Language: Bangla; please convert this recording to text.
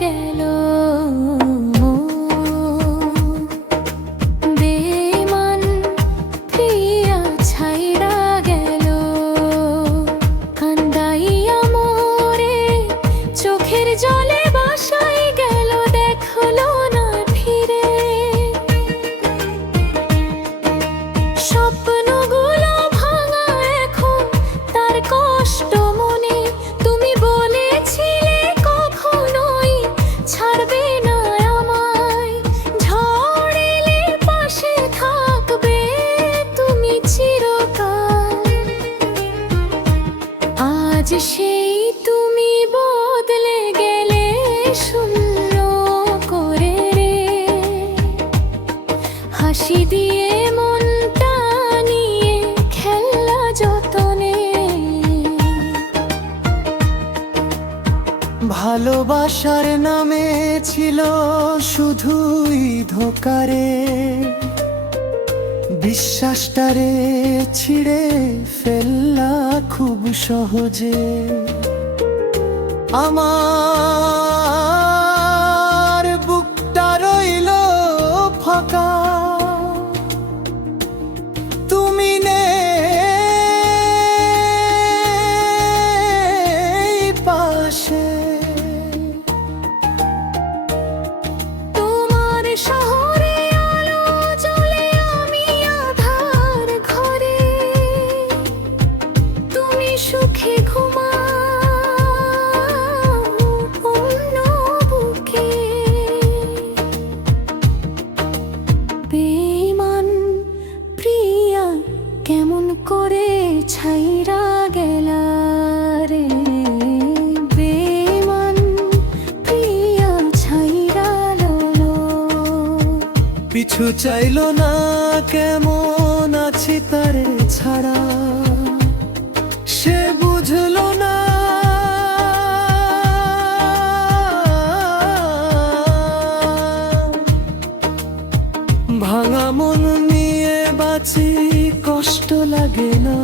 গেল। জলে বাসাই গেল, দেখলো না ফিরে। স্বপ্নগুলো ভাঙা এখন তার কষ্ট মনে। তুমি বলেছিলে কখনোই ছাড়বে না আমায়, ঝড় এলে পাশে থাকবে তুমি চিরকাল। আজ সেই তুমি বদলে গেলে শূন্য করে রে, হাসি দিয়ে মনটা নিয়ে খেলা যতনে। ভালোবাসার নামে ছিল শুধুই ধোকারে, বিশ্বাসটারে ছিঁড়ে ফেললা খুব সহজে। আমার বুকটা রইল ফাঁকা, তুমি নেই পাশে। তোমার শহরে আলো জ্বলে, আমি আঁধার ঘরে। তুমি সুখে ঘুমাও অন্য বুকে। বেঈমান প্রিয়া কেমন করে ছাইরা গেলা রে, বেঈমান প্রিয়া ছাইরা ললো। পিছু চাইলো না কেমন আছি তারে ছাড়া, সে বুঝলো না ভাঙা মন নিয়ে বাঁচি, কষ্ট লাগে না।